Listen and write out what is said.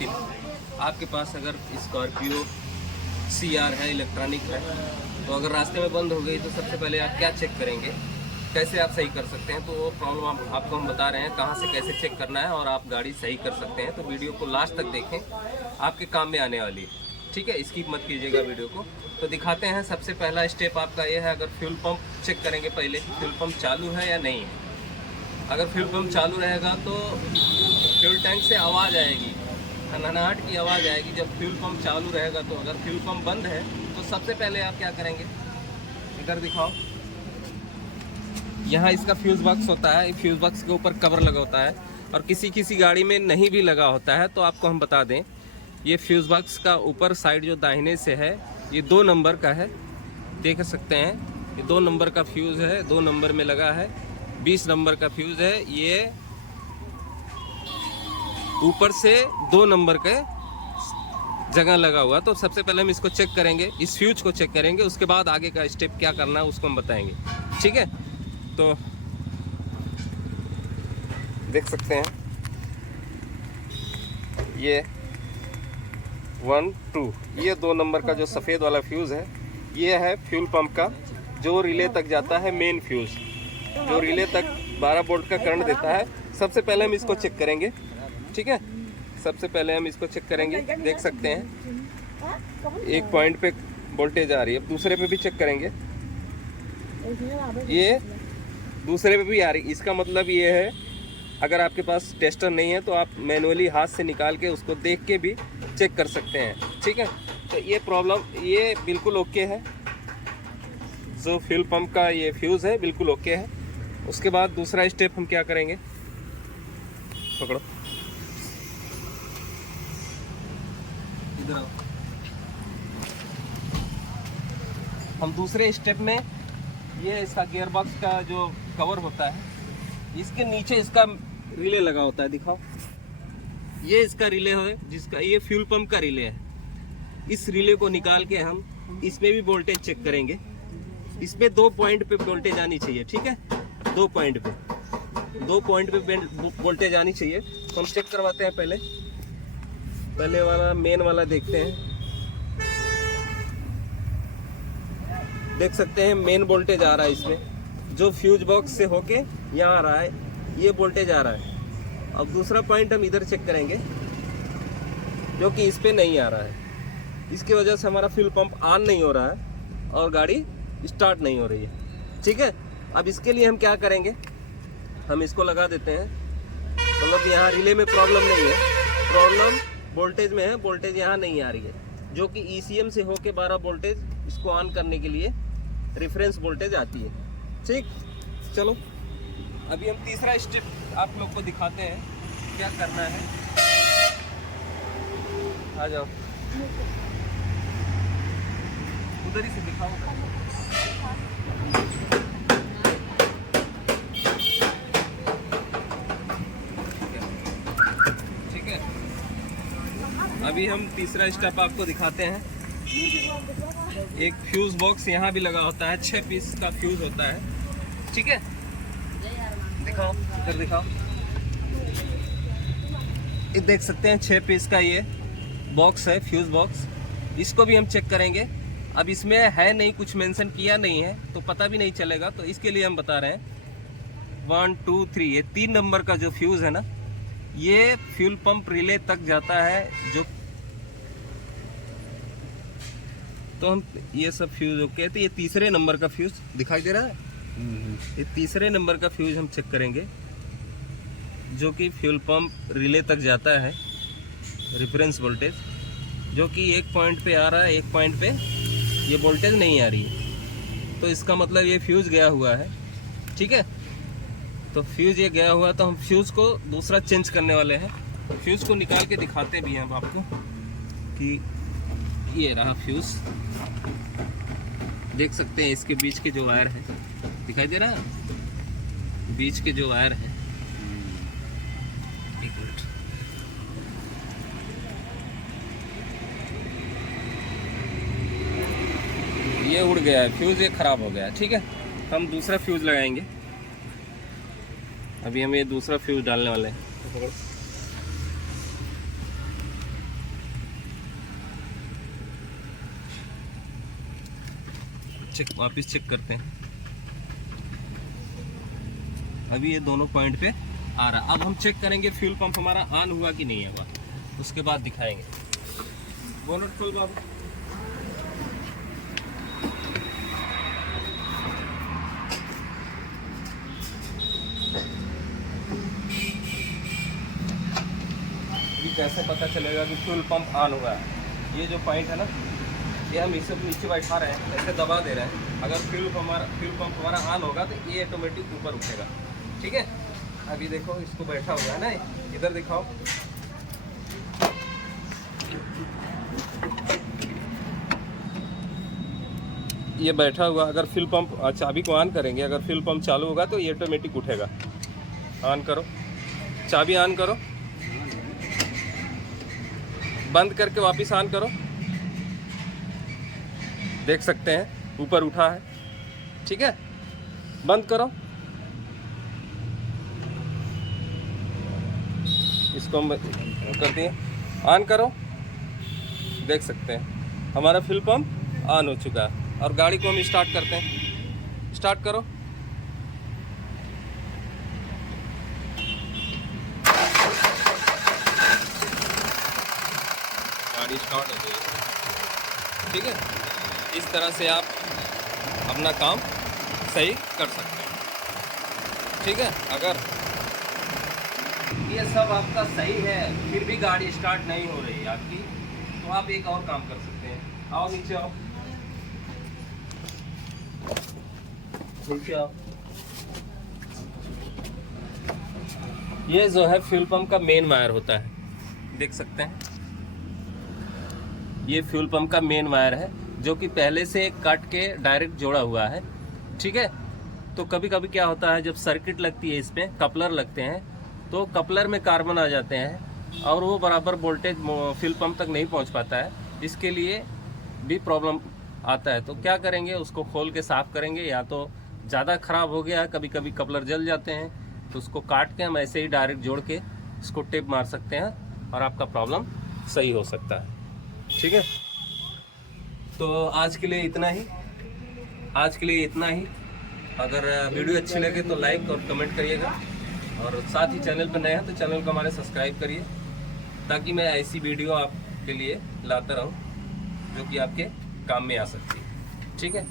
Tip. आपके पास अगर Scorpio CR है, इलेक्ट्रॉनिक है, तो अगर रास्ते में बंद हो गई तो सबसे पहले आप क्या चेक करेंगे, कैसे आप सही कर सकते हैं, तो वो प्रॉब्लम आपको हम बता रहे हैं कहाँ से कैसे चेक करना है और आप गाड़ी सही कर सकते हैं। तो वीडियो को लास्ट तक देखें, आपके काम में आने वाली है। ठीक है, स्किप मत कीजिएगा वीडियो को। तो दिखाते हैं। सबसे पहला स्टेप आपका ये है, अगर फ्यूल पंप चेक करेंगे पहले कि फ्यूल पंप चालू है या नहीं है। अगर फ्यूल पंप चालू रहेगा तो फ्यूल टैंक से आवाज़ आएगी, खनखनाहट की आवाज़ आएगी जब फ्यूल पंप चालू रहेगा। तो अगर फ्यूल पंप बंद है तो सबसे पहले आप क्या करेंगे, इधर दिखाओ, यहाँ इसका फ्यूज़ बॉक्स होता है। फ्यूज़ बॉक्स के ऊपर कवर लगा होता है और किसी गाड़ी में नहीं भी लगा होता है। तो आपको हम बता दें, ये फ्यूज़ बॉक्स का ऊपर साइड जो दाहिने से है, ये 2 नंबर का है, देख सकते हैं। ये 2 नंबर का फ्यूज़ है, 2 नंबर में लगा है। 20 नंबर का फ्यूज़ है। ये ऊपर से 2 नंबर के जगह लगा हुआ। तो सबसे पहले हम इसको चेक करेंगे, इस फ्यूज को चेक करेंगे, उसके बाद आगे का स्टेप क्या करना है उसको हम बताएंगे। ठीक है, तो देख सकते हैं ये 1 2, ये 2 नंबर का जो सफ़ेद वाला फ्यूज़ है, ये है फ्यूल पंप का जो रिले तक जाता है, मेन फ्यूज़ जो रिले तक 12 वोल्ट का करंट देता है। सबसे पहले हम इसको चेक करेंगे। ठीक है, सबसे पहले हम इसको चेक करेंगे। देख सकते हैं एक पॉइंट पे वोल्टेज आ रही है, दूसरे पे भी चेक करेंगे, ये दूसरे पे भी आ रही। इसका मतलब ये है, अगर आपके पास टेस्टर नहीं है तो आप मैनुअली हाथ से निकाल के उसको देख के भी चेक कर सकते हैं। ठीक है, तो ये प्रॉब्लम ये बिल्कुल ओके है, जो फ्यूल पंप का ये फ्यूज़ है बिल्कुल ओके है। उसके बाद दूसरा स्टेप हम क्या करेंगे, पकड़ो इधर आओ। हम दूसरे स्टेप में, ये इसका गियर बॉक्स का जो कवर होता है, इसके नीचे इसका रिले लगा होता है, दिखाओ। ये इसका रिले है, जिसका ये फ्यूल पंप का रिले है। इस रिले को निकाल के हम इसमें भी वोल्टेज चेक करेंगे। इसमें 2 पॉइंट पे वोल्टेज आनी चाहिए। ठीक है, 2 पॉइंट पे वोल्टेज आनी चाहिए। तो हम चेक करवाते हैं। पहले वाला मेन वाला देखते हैं। देख सकते हैं मेन वोल्टेज आ रहा है इसमें, जो फ्यूज बॉक्स से होके यहाँ आ रहा है, ये वोल्टेज आ रहा है। अब दूसरा पॉइंट हम इधर चेक करेंगे, जो कि इस पे नहीं आ रहा है। इसकी वजह से हमारा फ्यूल पंप ऑन नहीं हो रहा है और गाड़ी स्टार्ट नहीं हो रही है। ठीक है, अब इसके लिए हम क्या करेंगे, हम इसको लगा देते हैं। मतलब यहाँ रिले में प्रॉब्लम नहीं है, प्रॉब्लम वोल्टेज में है। वोल्टेज यहाँ नहीं आ रही है, जो कि ECM से होके 12 वोल्टेज इसको ऑन करने के लिए रेफरेंस वोल्टेज आती है। ठीक, चलो अभी हम तीसरा स्टेप आप लोग को दिखाते हैं क्या करना है। आ जाओ, उधर ही से दिखाओ। ठीक है, अभी हम तीसरा स्टेप आपको दिखाते हैं। एक फ्यूज बॉक्स यहाँ भी लगा होता है, 6 पीस का फ्यूज होता है। ठीक है, दिखाओ, इधर दिखाओ। ये देख सकते हैं 6 पीस का ये बॉक्स है, फ्यूज बॉक्स। इसको भी हम चेक करेंगे। अब इसमें है नहीं, कुछ मेंशन किया नहीं है तो पता भी नहीं चलेगा। तो इसके लिए हम बता रहे हैं 1 2 3, ये 3 नंबर का जो फ्यूज है ना, ये फ्यूल पंप रिले तक जाता है। जो तो हम ये सब फ्यूज ओके, तो ये तीसरे नंबर का फ्यूज दिखाई दे रहा है। ये तीसरे नंबर का फ्यूज हम चेक करेंगे, जो कि फ्यूल पंप रिले तक जाता है, रेफरेंस वोल्टेज, जो कि एक पॉइंट पे आ रहा है, एक पॉइंट पे ये वोल्टेज नहीं आ रही है। तो इसका मतलब ये फ्यूज गया हुआ है। ठीक है, तो फ्यूज ये गया हुआ है, तो हम फ्यूज को दूसरा चेंज करने वाले हैं। फ्यूज को निकाल के दिखाते भी हैं हम आपको कि ये रहा फ्यूज। देख सकते हैं इसके बीच के जो वायर है, दिखाई दे रहा है, बीच के जो वायर है। एक मिनट, ये उड़ गया है फ्यूज, ये खराब हो गया है। ठीक है, हम दूसरा फ्यूज लगाएंगे। अभी हम ये दूसरा फ्यूज डालने वाले हैं। वापस चेक करते हैं। अभी ये दोनों पॉइंट पे आ रहा। अब हम चेक करेंगे फ्यूल पंप हमारा ऑन हुआ कि नहीं हुआ, उसके बाद दिखाएंगे। बोनट खोल बाबू। कैसे पता चलेगा कि फ्यूल पंप ऑन हुआ है? ये जो पॉइंट है ना, ये हम इसे नीचे बैठा रहे हैं, ऐसे दबा दे रहे हैं। अगर फ्यूल पंप हमारा ऑन होगा तो ये ऑटोमेटिक ऊपर उठेगा। ठीक है, अभी देखो इसको बैठा हुआ है ना, इधर दिखाओ। ये बैठा हुआ, अगर फ्यूल पंप चाबी को ऑन करेंगे, अगर फ्यूल पंप चालू होगा तो ये ऑटोमेटिक उठेगा। ऑन करो, चाबी ऑन करो, बंद करके वापस ऑन करो। देख सकते हैं ऊपर उठा है। ठीक है, बंद करो, इसको हम कर दिए। ऑन करो, देख सकते हैं हमारा फ्यूल पंप ऑन हो चुका है। और गाड़ी को हम स्टार्ट करते हैं। स्टार्ट करो। गाड़ी स्टार्ट हो गई। ठीक है, इस तरह से आप अपना काम सही कर सकते हैं। ठीक है, अगर ये सब आपका सही है फिर भी गाड़ी स्टार्ट नहीं हो रही आपकी, तो आप एक और काम कर सकते हैं। आओ नीचे आओ, नीचे आओ। ये जो है फ्यूल पंप का मेन वायर होता है, देख सकते हैं। ये फ्यूल पंप का मेन वायर है जो कि पहले से कट के डायरेक्ट जोड़ा हुआ है। ठीक है, तो कभी कभी क्या होता है, जब सर्किट लगती है इसमें, कपलर लगते हैं, तो कपलर में कार्बन आ जाते हैं और वो बराबर वोल्टेज फ्यूल पंप तक नहीं पहुंच पाता है। इसके लिए भी प्रॉब्लम आता है। तो क्या करेंगे, उसको खोल के साफ़ करेंगे। या तो ज़्यादा ख़राब हो गया है, कभी कभी कपलर जल जाते हैं, तो उसको काट के हम ऐसे ही डायरेक्ट जोड़ के इसको टेप मार सकते हैं और आपका प्रॉब्लम सही हो सकता है। ठीक है, तो आज के लिए इतना ही। अगर वीडियो अच्छी लगे तो लाइक और कमेंट करिएगा, और साथ ही चैनल पर नए हैं तो चैनल को हमारे सब्सक्राइब करिए, ताकि मैं ऐसी वीडियो आपके लिए लाता रहूं जो कि आपके काम में आ सकती है। ठीक है।